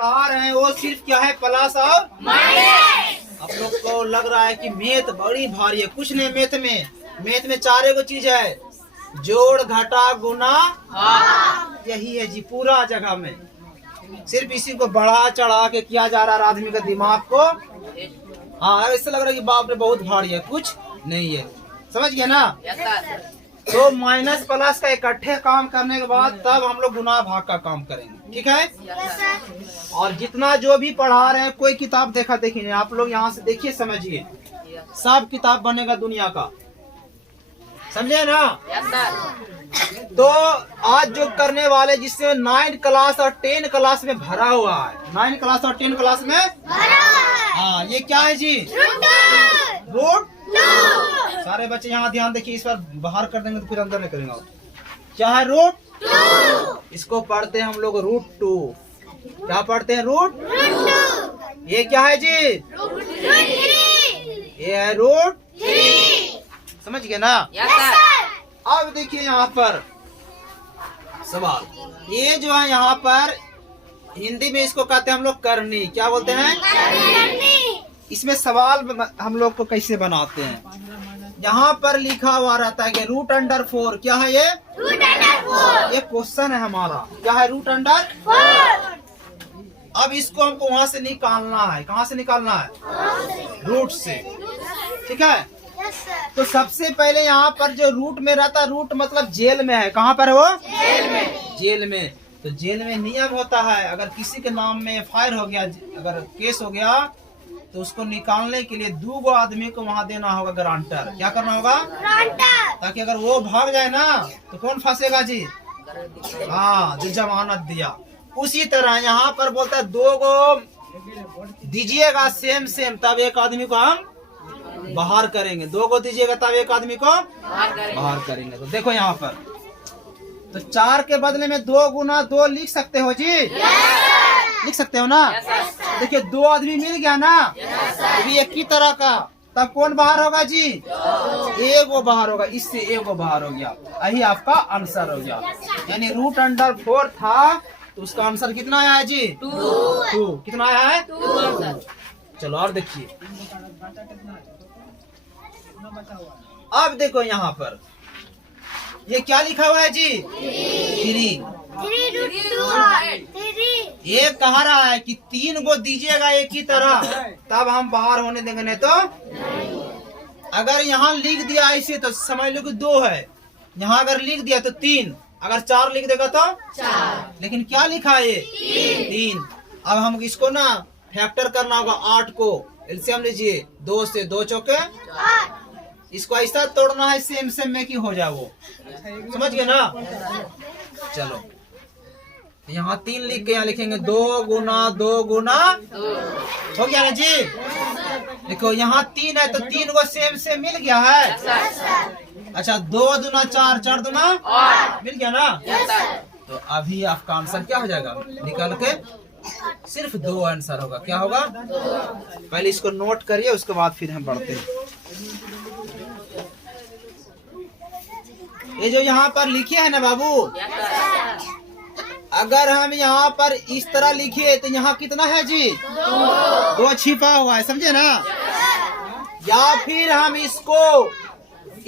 पढ़ा रहे हैं वो सिर्फ क्या है, प्लस और माइनस। आप लोग को लग रहा है कि मैथ बड़ी भारी है, कुछ नहीं। मैथ में चारे को चीज है, जोड़ घटा गुना, यही है जी पूरा जगह में। सिर्फ इसी को बढ़ा चढ़ा के किया जा रहा है आदमी का दिमाग को। हाँ, ऐसा लग रहा है कि बाप रे बहुत भारी है, कुछ नहीं है। समझ गए ना? तो माइनस प्लस का इकट्ठे काम करने के बाद तब हम लोग गुना भाग का काम करेंगे, ठीक है। और जितना जो भी पढ़ा रहे हैं, कोई किताब देखा देखी नहीं, आप लोग यहाँ से देखिए, समझिए, सब किताब बनेगा दुनिया का, समझे ना? तो आज जो करने वाले जिससे 9 क्लास और 10 क्लास में भरा हुआ है, 9 क्लास और 10 क्लास में हाँ, ये क्या है जी? रूट। सारे बच्चे यहाँ ध्यान देखिए, इस पर बाहर कर देंगे तो फिर अंदर नहीं करेंगे। क्या है? रूट। इसको पढ़ते हैं हम लोग √2। क्या पढ़ते हैं? √2। ये क्या है जी? ये है √3। समझ गए ना? अब देखिए यहाँ पर सवाल, ये जो है यहाँ पर हिंदी में इसको कहते हैं हम लोग करनी। क्या बोलते हैं? करनी। इसमें सवाल हम लोग को कैसे बनाते हैं, यहाँ पर लिखा हुआ रहता है कि √4। क्या है ये? √4। ये क्वेश्चन है हमारा। क्या है? √4। अब इसको हमको वहाँ से निकालना है। कहाँ से निकालना है? रूट से, ठीक है। तो सबसे पहले यहाँ पर जो रूट में रहता है, रूट मतलब जेल में है। कहाँ पर है वो? जेल में। तो जेल में नियम होता है, अगर किसी के नाम में FIR हो गया, अगर केस हो गया, तो उसको निकालने के लिए 2 आदमी को वहाँ देना होगा गारंटर। क्या करना होगा? गारंटर। ताकि अगर वो भाग जाए ना तो कौन फंसेगा जी? हाँ, जो जमानत दिया। उसी तरह यहाँ पर बोलता है 2 को दीजिएगा सेम, तब एक आदमी को हम बाहर करेंगे। 2 को दीजिएगा तब एक आदमी को बाहर करेंगे। तो देखो यहाँ पर, तो 4 के बदले में 2 गुना 2 लिख सकते हो जी? लिख सकते हो ना? देखिए 2 आदमी मिल गया ना, तो भी एक ही तरह का, तब कौन बाहर होगा जी? एक वो बाहर होगा, इससे एक वो बाहर हो गया। यही आपका आंसर हो गया। यानी √4 था, तो उसका आंसर कितना आया है जी? 2। कितना आया है? 2। चलो और देखिए, अब देखो यहाँ पर ये क्या लिखा हुआ है जी? 3। ये कह रहा है कि 3 को दीजिएगा एक ही तरह, तब हम बाहर होने देंगे, नहीं तो अगर यहाँ लिख दिया ऐसे तो समझ लो कि 2 है। यहाँ अगर लिख दिया तो 3, अगर 4 लिख देगा तो 4। लेकिन क्या लिखा है ये? 3। अब हम इसको ना फैक्टर करना होगा, 8 को एलसीएम लीजिए, 2 से 2 चौके 8। इसको ऐसा तोड़ना है सेम में कि हो जाए वो, समझ गए ना? चलो यहाँ 3 लिख के यहाँ लिखेंगे 2 गुना 2 गुना 2 हो गया ना जी? देखो यहाँ 3 है तो 3 को सेम मिल गया है। अच्छा 2 दूना 4, 4 दूना 8 मिल गया ना? तो अभी आपका आंसर क्या हो जाएगा? निकाल के सिर्फ 2 आंसर होगा। क्या होगा? पहले इसको नोट करिए, उसके बाद फिर हम बढ़ते हैं। ये जो यहाँ पर लिखे है ना बाबू, अगर हम यहाँ पर इस तरह लिखे तो यहाँ कितना है जी? 2 छिपा हुआ है, समझे ना? या फिर हम इसको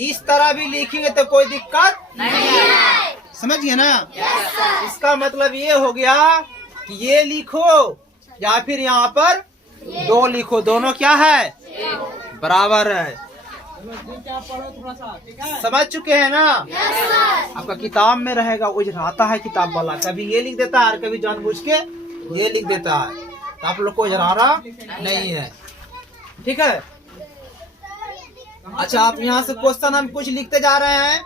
इस तरह भी लिखेंगे तो कोई दिक्कत नहीं है, समझ गए ना? इसका मतलब ये हो गया कि ये लिखो या फिर यहाँ पर 2 लिखो, दोनों क्या है? बराबर है। समझ चुके हैं ना? आपका किताब में रहेगा, वो आता है किताब वाला, कभी ये लिख देता है, कभी जानबूझ के ये लिख देता है, तो आप लोग को इजरारा नहीं है, ठीक है? अच्छा, आप यहाँ से क्वेश्चन हम कुछ लिखते जा रहे हैं।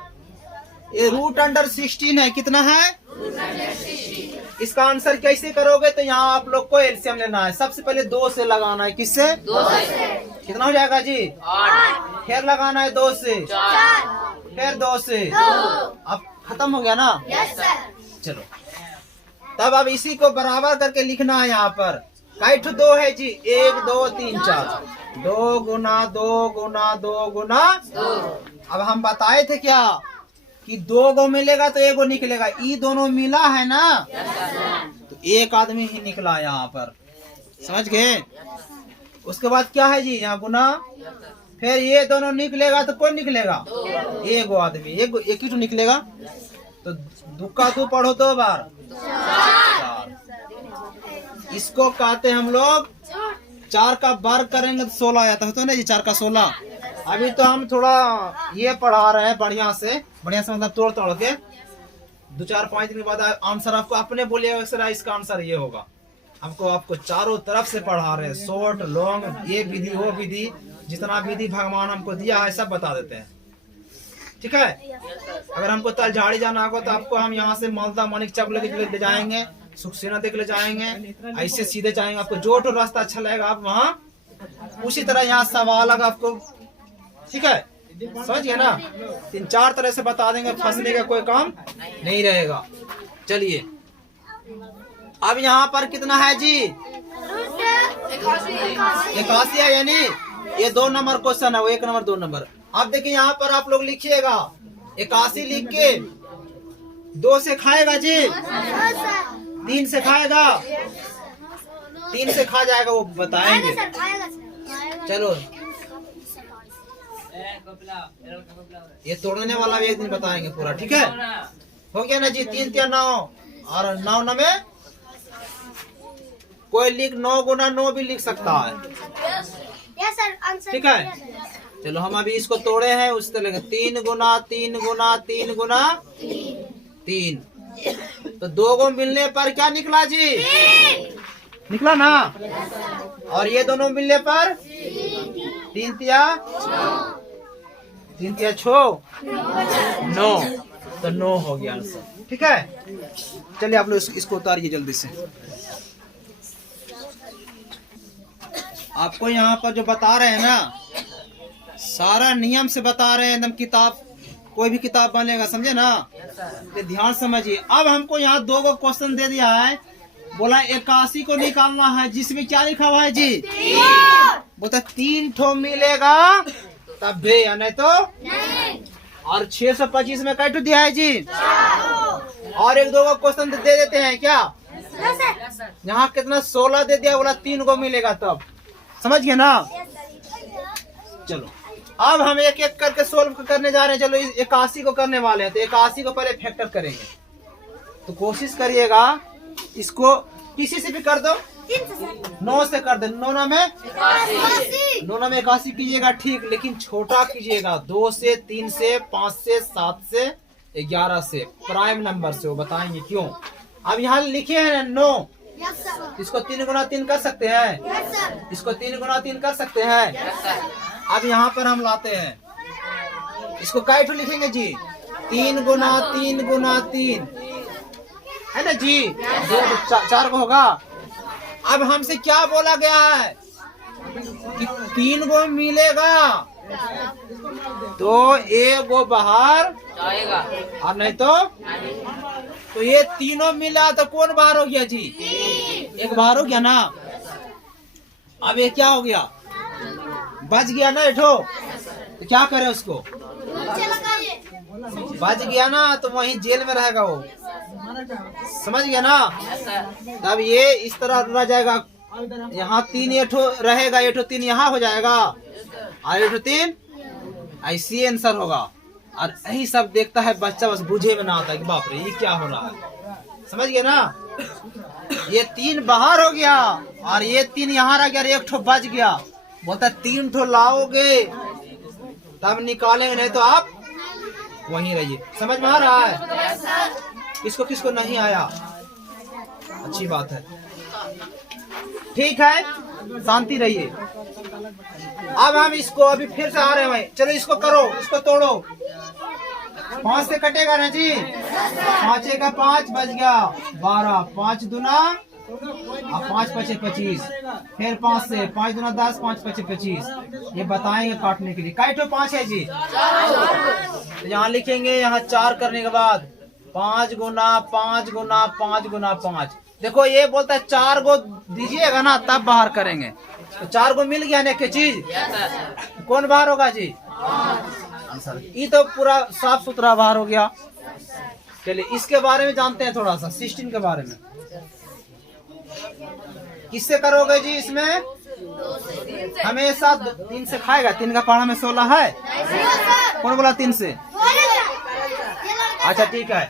ये √16 है, कितना है? इसका आंसर कैसे करोगे? तो यहाँ आप लोग को एलसीएम लेना है। सबसे पहले 2 से लगाना है। किससे? 2 से। कितना हो जाएगा जी? 8। फिर लगाना है 2 से 4, फिर 2 से 2। अब खत्म हो गया ना? Yes sir. चलो तब अब इसी को बराबर करके लिखना है। यहाँ पर काइट 2 है जी, 1 2 3 4, 2 गुना 2 गुना 2 गुना 2। अब हम बताए थे क्या कि 2 गो मिलेगा तो 1 गो निकलेगा। ये दोनों मिला है ना, तो एक आदमी ही निकला यहाँ पर, समझ गए। उसके बाद क्या है जी, यहाँ गुना, फिर ये दोनों निकलेगा तो कौन निकलेगा, एक आदमी, एक ही तो निकलेगा। तो दुक्का दो पढ़ो 2 बार, 4। इसको कहते हैं हम लोग 4 का वर्ग करेंगे तो 16 आता है तो ना जी, 4 का 16। अभी तो हम थोड़ा ये पढ़ा रहे हैं बढ़िया से मतलब तोड़ तोड़ के। 2-4-5 दिन के बाद आंसर आपको अपने बोलिएगा सर इसका आंसर ये होगा। आपको चारों तरफ से पढ़ा रहे हैं, शॉर्ट लॉन्ग, ये विधि वो विधि, जितना विधि भगवान हमको दिया है सब बता देते हैं, ठीक है। अगर हमको तलझाड़ी जाना होगा तो आपको हम यहाँ से मालदा मानिक चौक ले जाएंगे, सुखसेना देख ले जाएंगे, ऐसे सीधे जाएंगे। आपको जो तो रास्ता अच्छा लगेगा आप वहाँ उसी तरह यहाँ सवाल लगा आपको, ठीक है, समझिए ना। 3-4 तरह से बता देंगे, फंसने का कोई काम नहीं रहेगा। चलिए अब यहाँ पर कितना है जी, 81 है, यानी ये 2 नंबर क्वेश्चन है, वो 1 नंबर 2 नंबर। अब देखिए यहाँ पर आप लोग लिखिएगा 81 लिख के 2 से खाएगा जी, 3 से खाएगा, 3 से खा जाएगा, वो बताएंगे। चलो ये तोड़ने वाला भी एक दिन बताएंगे पूरा, ठीक है। हो गया ना जी, 3-3 9 और 9 9 में कोई लिख 9 गुना 9 भी लिख सकता है, ठीक है। चलो हम अभी इसको तोड़े हैं उस तरह 3 गुना 3 गुना 3 गुना 3, तो 2 को मिलने पर क्या निकला जी, निकला ना। और ये दोनों मिलने पर 3 तिया 6 9, तो 9 हो गया आंसर, ठीक है। चलिए आप लोग इसको उतारिए जल्दी से। आपको यहाँ पर जो बता रहे हैं ना, सारा नियम से बता रहे हैं, एकदम किताब, कोई भी किताब बनेगा, समझे ना, तो ध्यान समझिए। अब हमको यहाँ 2 को क्वेश्चन दे दिया है, बोला 81 को निकालना है, जिसमें क्या लिखा हुआ है जी, बोलता 3 ठो मिलेगा तब भी, या नहीं तो नहीं। और 625 में कै ठो दिया है जी, और 1-2 को क्वेश्चन दे देते हैं क्या, यहाँ कितना 16 दे दिया, बोला 3 को मिलेगा तब, समझ गए ना। चलो अब हम एक एक करके सोल्व करने जा रहे हैं। चलो 81 को करने वाले हैं, तो 81 को पहले फैक्टर करेंगे। तो कोशिश करिएगा इसको किसी से भी कर दो, 9 से कर दो, 9 9 में 81 कीजिएगा, ठीक, लेकिन छोटा कीजिएगा, 2 से 3 से 5 से 7 से 11 से, प्राइम नंबर से, वो बताएंगे क्यों। अब यहाँ लिखे हैं 9, इसको 3 गुना 3 कर सकते हैं, इसको 3 गुना 3 कर सकते हैं। अब यहाँ पर हम लाते हैं, इसको कै ठो लिखेंगे जी, 3 गुना 3 गुना 3 है ना जी, 4 को होगा। अब हमसे क्या बोला गया है कि 3 गो मिलेगा तो 1 गो बाहर जाएगा, और नहीं तो ये तीनों मिला तो कौन बाहर हो गया जी, 1 बाहर हो गया ना। अब ये क्या हो गया, बच गया ना एठो, तो क्या करे उसको, बच गया ना तो वहीं जेल में रहेगा वो, समझ गया ना। तब ये इस तरह रह जाएगा, यहाँ 3 एठो रहेगा, एठो 3 यहाँ हो जाएगा, और एठो 3 ऐसी आंसर होगा। और यही सब देखता है बच्चा, बस बुझे में ना आता है कि बाप रे ये क्या हो रहा है, समझ गए ना। ये 3 बाहर हो गया और ये 3 यहाँ रह गया, 1 ठो बच गया। बोलता 3 ठो लाओगे तब निकालेंगे, नहीं तो आप वहीं रहिए। समझ में आ रहा है? किसको किसको नहीं आया, अच्छी बात है, ठीक है, शांति रहिए। अब हम इसको अभी फिर से आ रहे हैं भाई, चलो इसको करो, इसको तोड़ो। 5 से कटेगा ना जी, 5 का 5 बच गया 12, 5 दूना और 5 पचे 25, फिर 5 से 5 दूना 10, 5 पचे 25। ये बताएंगे काटने के लिए, काटो 5 है जी, तो यहाँ लिखेंगे, यहाँ 4 करने के बाद 5 गुना 5 गुना 5 गुना 5। देखो ये बोलता है 4 गो दीजिएगा ना तब बाहर करेंगे, तो 4 गो मिल गया ना एक चीज, कौन बाहर होगा जी, आंसर। ये तो पूरा साफ सुथरा बाहर हो गया। चलिए इसके बारे में जानते हैं थोड़ा सा, 16 के बारे में। किससे करोगे जी? इसमें हमेशा 3 से खाएगा। 3 का पहाड़ा में 16 है। कौन बोला 3 से? अच्छा ठीक है,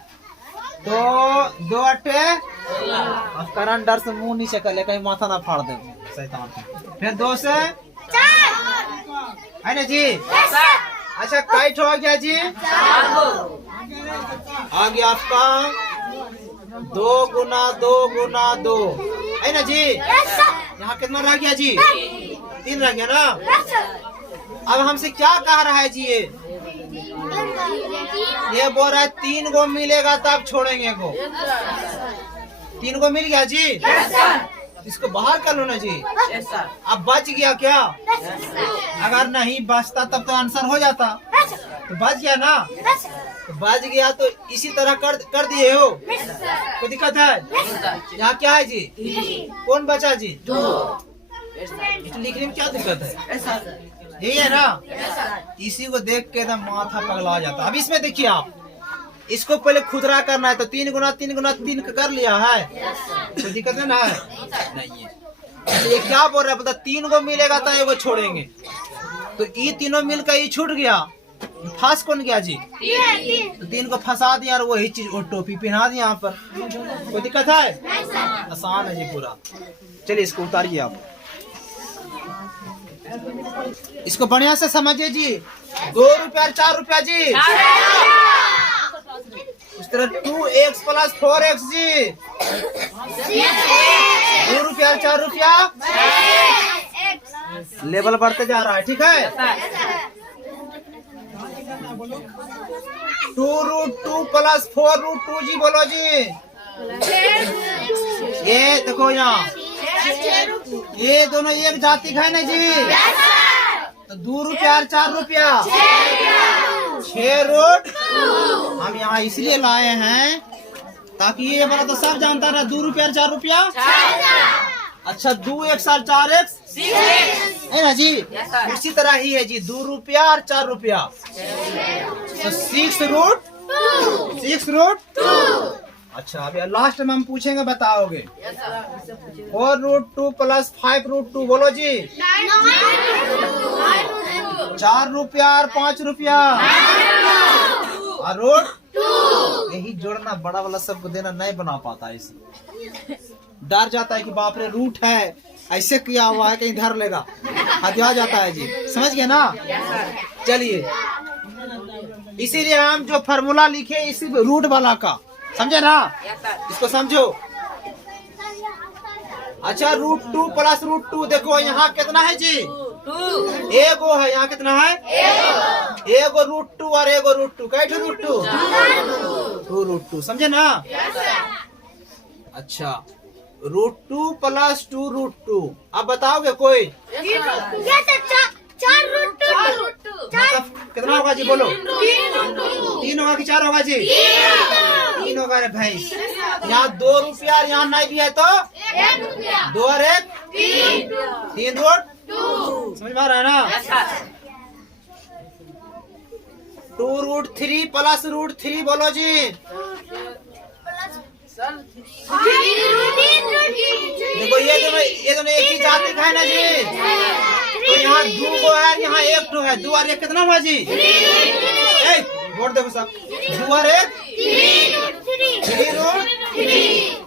तो 2 अट्टे अब करण डर से मुंह नीचे कर ले, कहीं माथा ना फाड़ दे शैतान। फिर 2 से 4 है ना जी। अच्छा काइट हो गया जी, आ गया आपका 2 गुना 2 गुना 2 है ना जी। यहाँ कितना रह गया जी? 3 रह गया ना। अब हमसे क्या कह रहा है जी? ये बोल रहा है 3 गो मिलेगा तब छोड़ेंगे गो। 3 गो मिल गया जी। इसको बाहर कर लो ना जी। अब बच गया क्या? अगर नहीं बचता तब तो आंसर हो जाता, तो बच गया ना। तो बच गया तो इसी तरह कर दिए हो। कोई दिक्कत है? यहाँ क्या है जी? कौन बचा जी? 2। लिखने में क्या दिक्कत है? यही है ना। इसी को देख के एकदम माथा पगला जाता। अब इसमें देखिए आप, इसको पहले खुदरा करना है तो 3 गुना 3 गुना 3 कर लिया है। कोई दिक्कत है ना? नहीं है। तो ये क्या बोल रहा है पता? 3 को मिलेगा तो एगो छोड़ेंगे, तो ये तीनों मिलकर ये छूट गया। फंस कौन गया जी? 3 को फंसा दिया और वही चीज वो टोपी पहना दिया यहाँ पर। कोई दिक्कत है? आसान है जी पूरा। चलिए इसको उतारिए आप, इसको बढ़िया से समझिए जी। 2 रुपया और 4 रुपया जी। इस तरह 2x + 4x जी। 2 रुपया और 4 रुपया। लेवल बढ़ते जा रहा है, ठीक है। 2√2 + 4√2 जी। बोलो जी। ये देखो यहाँ, ये दोनों एक जाति का है ना जी। तो 2 रुपया और 4 रुपया 6√2 हम यहाँ इसलिए लाए हैं ताकि ये वाला तो सब जानता रहा। 2 रुपया और 4 रुपया। अच्छा 2x और 4x है ना जी। इसी तरह ही है जी, 2 रुपया और 4 रुपया। तो 6√2। अच्छा अभी लास्ट में हम पूछेंगे, बताओगे। 4√2 + 5√2 बोलो जी। 4 रुपया और 5 रुपया और √2। यही जोड़ना, बड़ा वाला सबको देना नहीं बना पाता। इसे डर जाता है कि बाप रे रूट है, ऐसे किया हुआ है कहीं धर लेगा, हथिया जाता है जी। समझ गए ना? चलिए इसीलिए हम जो फार्मूला लिखे इसी रूट वाला का, समझे ना? इसको समझो। अच्छा √2 + √2 देखो यहाँ कितना है जी? 1 है। यहाँ कितना है? 1 √2 और 1 √2। कैसे √2? 2 √2। समझे ना? अच्छा √2 + 2 √2। अब बताओगे कोई? 4 √2 कितना होगा जी? बोलो। 3 होगा कि 4 होगा जी? 3 होगा रे भाई। यहाँ 2 रुपया और यहाँ नहीं भी है तो 2 और 1 3√2। समझ में आ रहा है ना? 2√3 + √3 बोलो जी। देखो ये दोनों एक ही जाति का है ना जी। तो यहाँ 2 गो है, यहाँ 1 2 है। 2 और 1 कितना हुआ जी? वोट देखो सब। 2 और 1 3√3।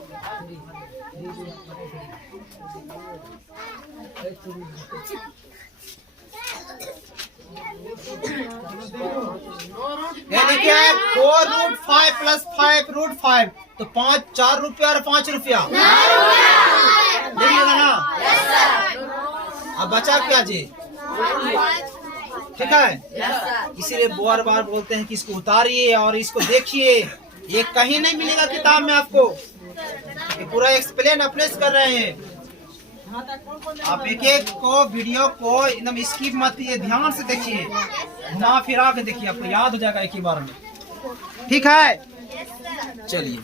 यानी क्या है? 4√5 + 5√5 तो 4 रुपया और 5 रुपया देखिएगा ना। अब बचा क्या जी? ठीक है। इसीलिए बार बार बोलते हैं कि इसको उतारिए और इसको देखिए। ये कहीं नहीं मिलेगा किताब में आपको। ये पूरा एक्सप्लेन अपने कर रहे हैं। आप एक एक को वीडियो को एकदम स्किप मत कीजिए, ध्यान से देखिए, घुमा फिरा के देखिए, आपको याद हो जाएगा एक ही बार में। ठीक है, चलिए।